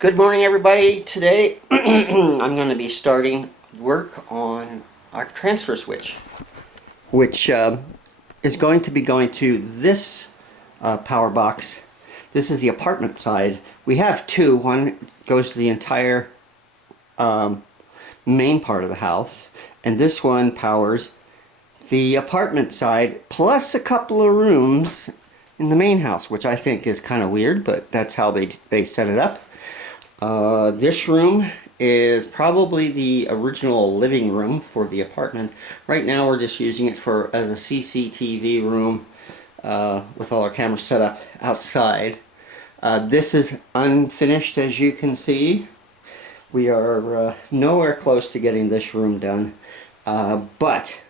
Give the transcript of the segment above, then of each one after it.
Good morning, everybody. Today I'm going to be starting work on our transfer switch, which is going to be going to this power box. This is the apartment side. We have two. One goes to the entire main part of the house, and this one powers the apartment side plus a couple of rooms in the main house, which I think is kind of weird, but that's how they set it up. This room is probably the original living room for the apartment. Right now we're just using it as a CCTV room with all our cameras set up outside. This is unfinished, as you can see. We are nowhere close to getting this room done, but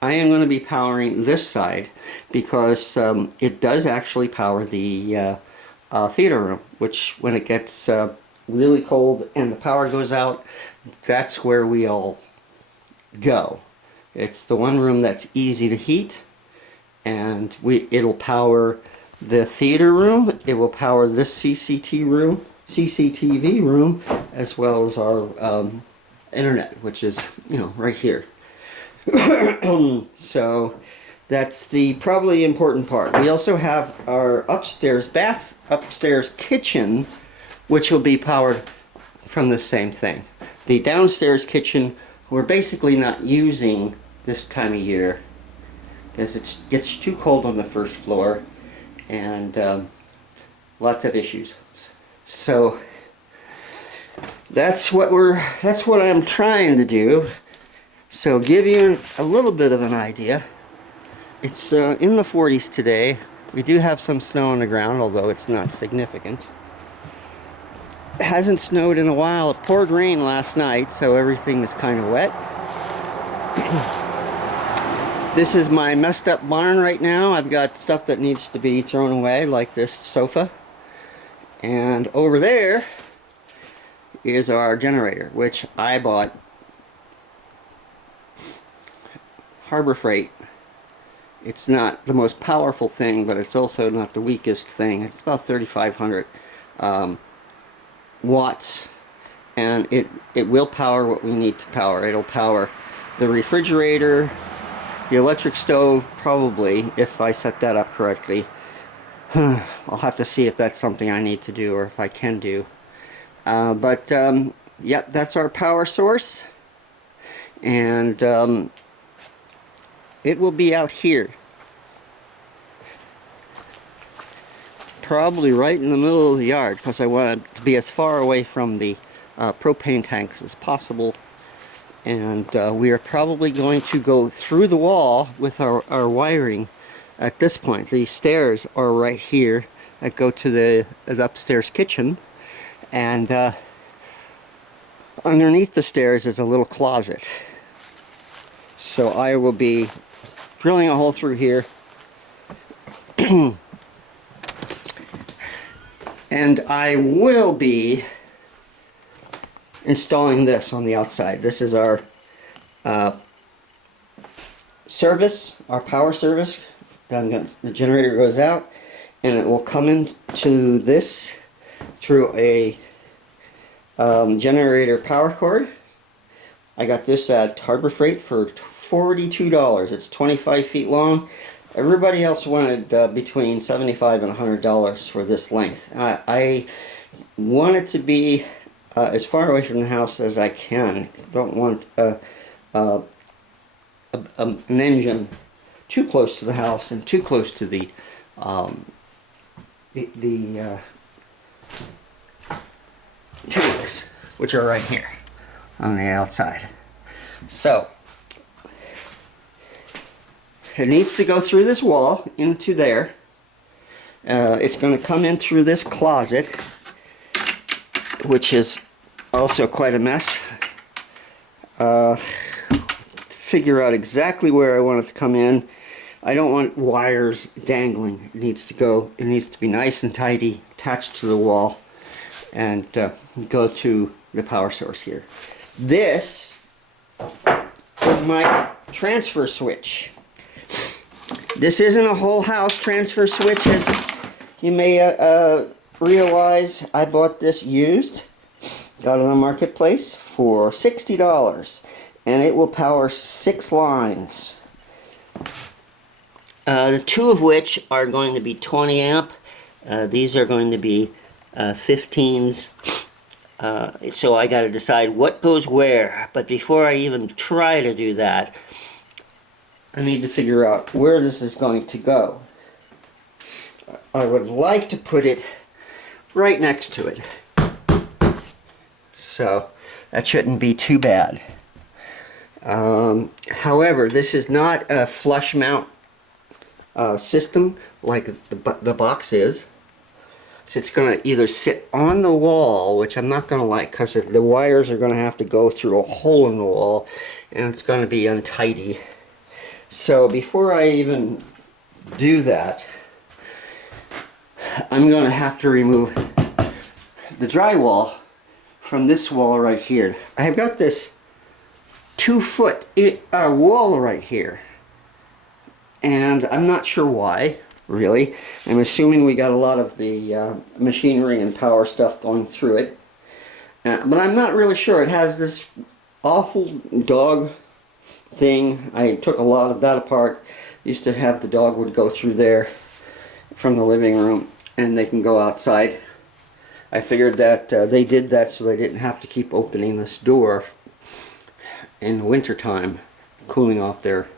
I am going to be powering this side because it does actually power the theater room, which when it gets really cold and the power goes out, that's where we all go. It's the one room that's easy to heat, and it'll power the theater room, it will power this CCTV room, as well as our internet, which is, right here. So that's the probably important part. We also have our upstairs kitchen, which will be powered from the same thing. The downstairs kitchen we're basically not using this time of year because it gets too cold on the first floor and lots of issues. So that's what I'm trying to do. So give you a little bit of an idea. It's in the 40s today. We do have some snow on the ground, although it's not significant. It hasn't snowed in a while. It poured rain last night, so everything is kind of wet. This is my messed up barn right now. I've got stuff that needs to be thrown away, like this sofa. And over there is our generator, which I bought Harbor Freight. It's not the most powerful thing, but it's also not the weakest thing. It's about 3,500 watts, and it will power what we need to power. It'll power the refrigerator, the electric stove, probably, if I set that up correctly. I'll have to see if that's something I need to do or if I can do. Yep, that's our power source, and it will be out here, probably right in the middle of the yard, because I want it to be as far away from the propane tanks as possible. And we are probably going to go through the wall with our wiring at this point. These stairs are right here that go to the upstairs kitchen, and underneath the stairs is a little closet. So I will be drilling a hole through here and I will be installing this on the outside. This is our service, our power service. The generator goes out and it will come into this through a generator power cord. I got this at Harbor Freight for $42. It's 25 feet long. Everybody else wanted between $75 and $100 for this length. I want it to be as far away from the house as I can. Don't want an engine too close to the house and too close to the tanks, which are right here on the outside. So it needs to go through this wall into there. It's going to come in through this closet, which is also quite a mess. Figure out exactly where I want it to come in. I don't want wires dangling. It needs to be nice and tidy, attached to the wall, and go to the power source here. This is my transfer switch. This isn't a whole house transfer switch, as you may realize. I bought this used. Got it on the marketplace for $60, and it will power 6 lines. The 2 of which are going to be 20 amp. These are going to be 15s. So I got to decide what goes where. But before I even try to do that, I need to figure out where this is going to go. I would like to put it right next to it. So that shouldn't be too bad. However, this is not a flush mount system like the box is. So it's going to either sit on the wall, which I'm not going to like because the wires are going to have to go through a hole in the wall and it's going to be untidy. So before I even do that, I'm going to have to remove the drywall from this wall right here. I've got this 2-foot wall right here, and I'm not sure why, really. I'm assuming we got a lot of the machinery and power stuff going through it, but I'm not really sure. It has this awful dog thing. I took a lot of that apart. Used to have the dog would go through there from the living room and they can go outside. I figured that they did that so they didn't have to keep opening this door in the winter time, cooling off their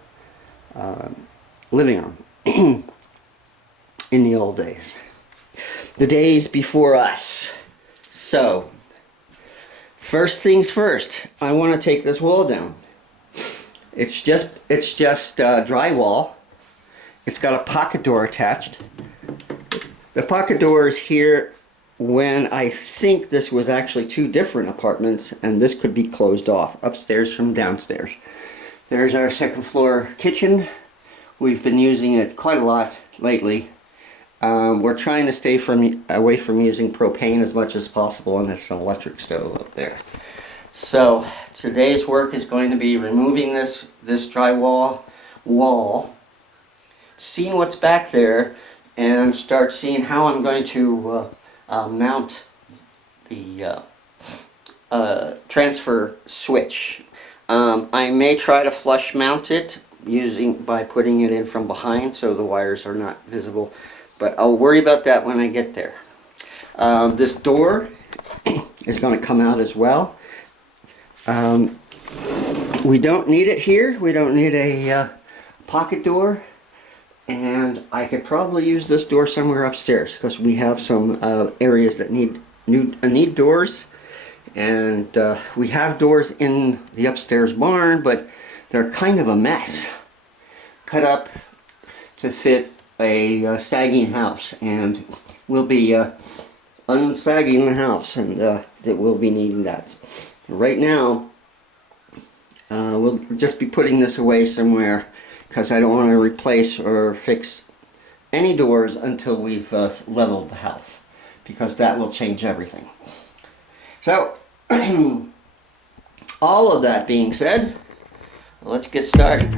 living room in the old days. The days before us. So, first things first, I want to take this wall down. It's just drywall. It's got a pocket door attached. The pocket door is here when I think this was actually 2 different apartments and this could be closed off upstairs from downstairs. There's our 2nd floor kitchen. We've been using it quite a lot lately. We're trying to stay away from using propane as much as possible, and it's an electric stove up there. So today's work is going to be removing this drywall wall, seeing what's back there, and start seeing how I'm going to mount the transfer switch. I may try to flush mount it by putting it in from behind so the wires are not visible, but I'll worry about that when I get there. This door is going to come out as well. We don't need it here. We don't need a pocket door, and I could probably use this door somewhere upstairs because we have some areas that need doors, and we have doors in the upstairs barn, but they're kind of a mess, cut up to fit a sagging house, and we'll be unsagging the house, and that we'll be needing that. Right now, we'll just be putting this away somewhere because I don't want to replace or fix any doors until we've leveled the house, because that will change everything. So, all of that being said, let's get started.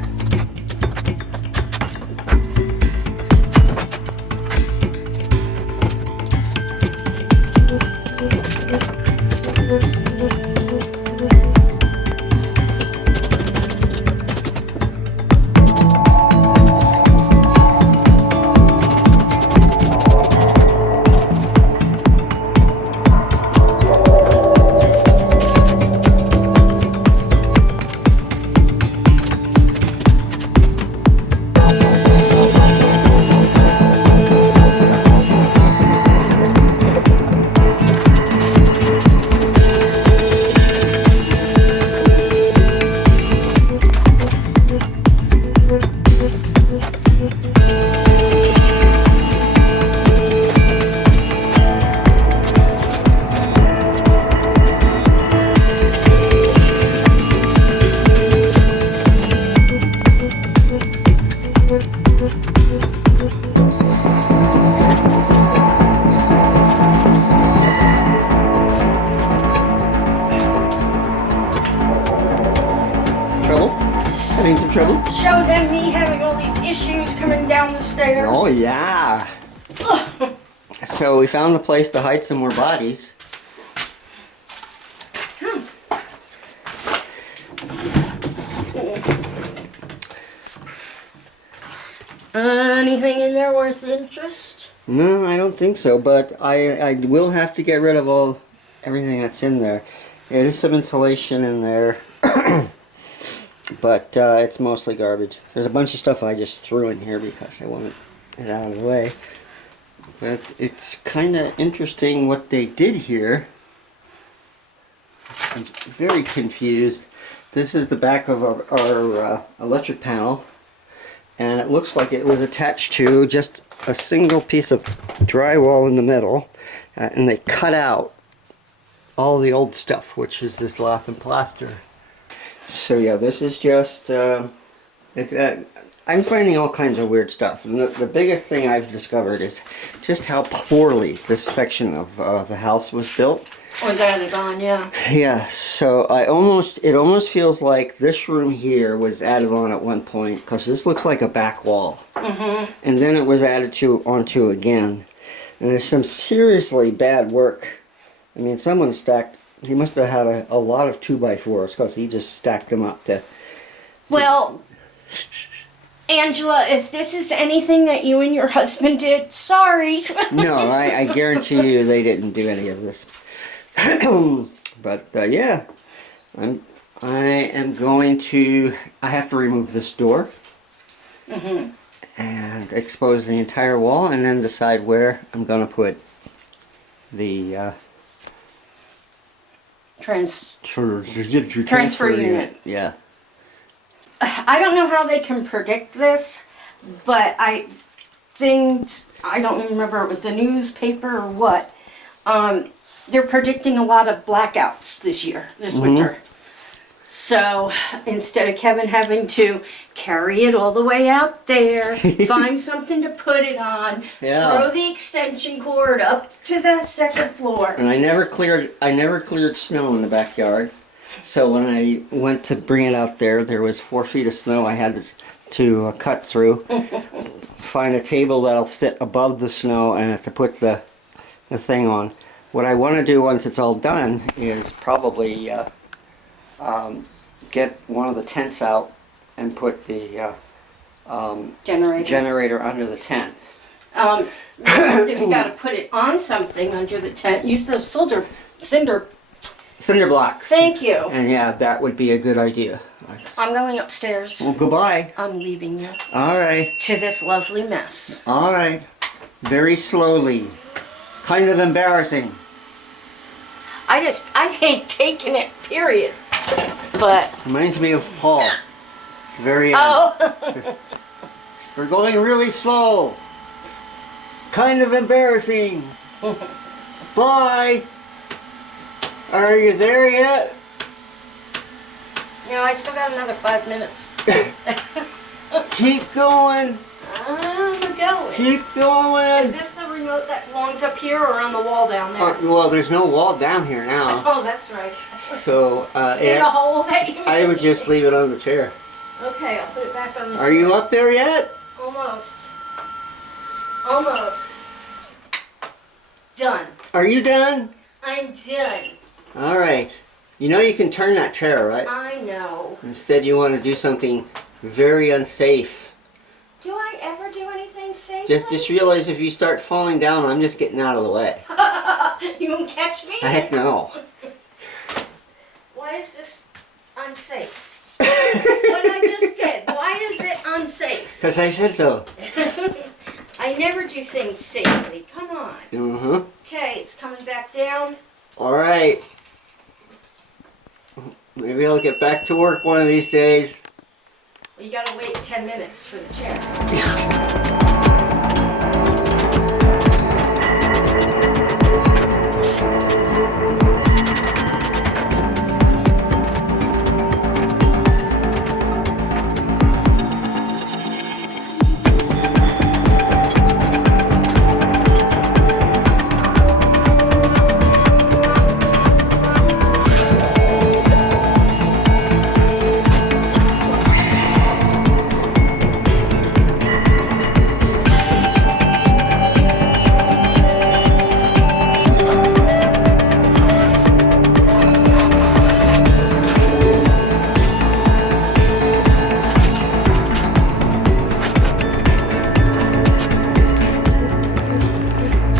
Having some trouble? Show them me having all these issues coming down the stairs. Oh yeah. So we found a place to hide some more bodies. Anything in there worth interest? No, I don't think so, but I will have to get rid of everything that's in there. There is some insulation in there, but it's mostly garbage. There's a bunch of stuff I just threw in here because I wanted it out of the way. But it's kind of interesting what they did here. I'm very confused. This is the back of our electric panel, and it looks like it was attached to just a single piece of drywall in the middle, and they cut out all the old stuff, which is this lath and plaster. So yeah, this is just I'm finding all kinds of weird stuff, and the biggest thing I've discovered is just how poorly this section of the house was built. Was added on, yeah. Yeah, so it almost feels like this room here was added on at one point, because this looks like a back wall. Mm-hmm. And then it was added onto again. And there's some seriously bad work. I mean, someone he must have had a lot of 2x4s, because he just stacked them up to... Well, Angela, if this is anything that you and your husband did, sorry. No, I guarantee you they didn't do any of this. But yeah, I am going to. I have to remove this door and expose the entire wall, and then decide where I'm going to put the transfer unit. Yeah. I don't know how they can predict this, but I don't remember, it was the newspaper or what. They're predicting a lot of blackouts this winter. So instead of Kevin having to carry it all the way out there, find something to put it on, throw the extension cord up to the second floor. And I never cleared snow in the backyard. So when I went to bring it out there, there was 4 feet of snow I had to cut through. Find a table that'll sit above the snow, and have to put the thing on. What I want to do once it's all done is probably get one of the tents out and put the generator under the tent. If you got to put it on something under the tent, use those cinder blocks. Thank you. And yeah, that would be a good idea. I'm going upstairs. Well, goodbye. I'm leaving you. All right. To this lovely mess. All right. Very slowly. Kind of embarrassing. I hate taking it, period. But... Reminds me of Paul. At the very end. Oh. We're going really slow. Kind of embarrassing. Bye. Are you there yet? No, I still got another 5 minutes. Keep going. I'm going. Keep going. Is this the remote that belongs up here or on the wall down there? Well, there's no wall down here now. Oh, that's right. So, in the hole that you made. I would just leave it on the chair. Okay, I'll put it back on the chair. Are you up there yet? Almost. Almost. Done. Are you done? I'm done. All right. You know you can turn that chair, right? I know. Instead, you want to do something very unsafe. Do I ever do anything safe? Just realize if you start falling down, I'm just getting out of the way. You won't catch me? Heck no. Why is this unsafe? What I just did. Why is it unsafe? Because I said so. I never do things safely. Come on. Mm-hmm. Okay, it's coming back down. All right. Maybe I'll get back to work one of these days. Well, you gotta wait 10 minutes for the chair.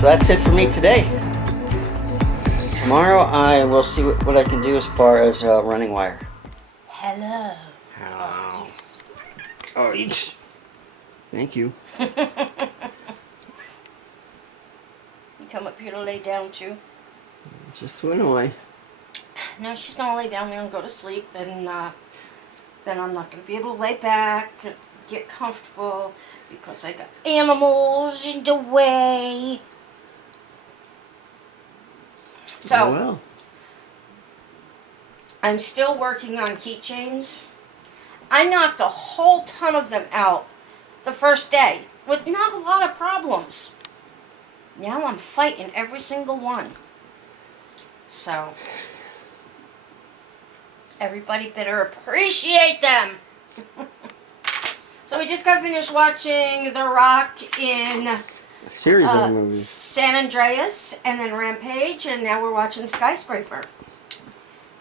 So that's it for me today. Tomorrow I will see what I can do as far as running wire. Hello. Oh, thank you. You come up here to lay down too? Just to annoy. No, she's gonna lay down there and go to sleep, and then I'm not gonna be able to lay back and get comfortable because I got animals in the way. So, Oh, well. I'm still working on keychains. I knocked a whole ton of them out the first day with not a lot of problems. Now I'm fighting every single one. So, everybody better appreciate them. So we just got finished watching The Rock in A series of movies. San Andreas and then Rampage, and now we're watching Skyscraper.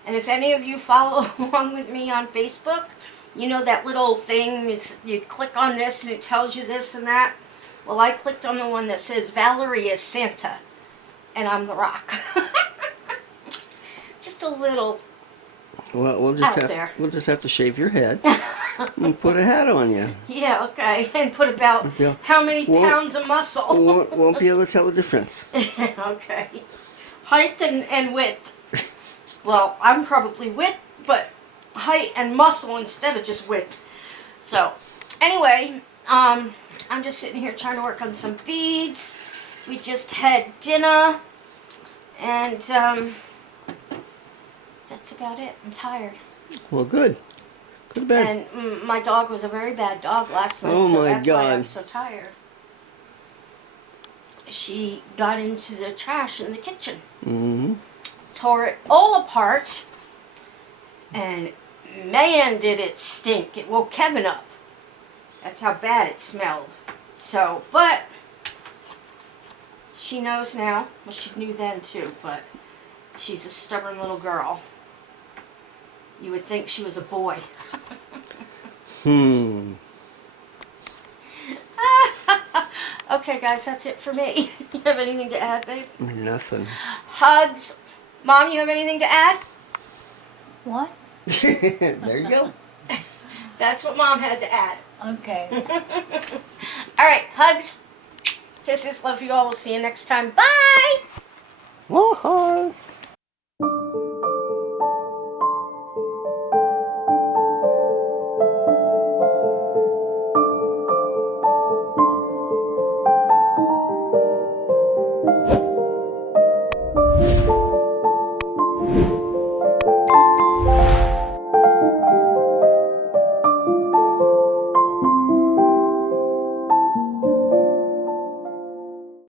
And if any of you follow along with me on Facebook, you know that little thing, you click on this and it tells you this and that. Well, I clicked on the one that says Valerie is Santa, and I'm The Rock. Just a little Well, out there. we'll just have to shave your head and put a hat on you. Yeah, okay. And put about Yeah. how many Well, pounds of muscle. Won't be able to tell the difference. Okay. Height and width. Well, I'm probably width, but height and muscle instead of just width. So, anyway, I'm just sitting here trying to work on some beads. We just had dinner, and that's about it. I'm tired. Well, good. Go to bed. And my dog was a very bad dog last night, Oh so my that's why I'm God. so tired. She got into the trash in the kitchen, Mm-hmm. tore it all apart, and man, did it stink. It woke Kevin up. That's how bad it smelled. So, but she knows now. Well, she knew then too, but she's a stubborn little girl. You would think she was a boy. Okay, guys, that's it for me. You have anything to add, babe? Nothing. Hugs. Mom, you have anything to add? What? There you go. That's what Mom had to add. Okay. All right, hugs. Kisses. Love you all. We'll see you next time. Bye. Whoa.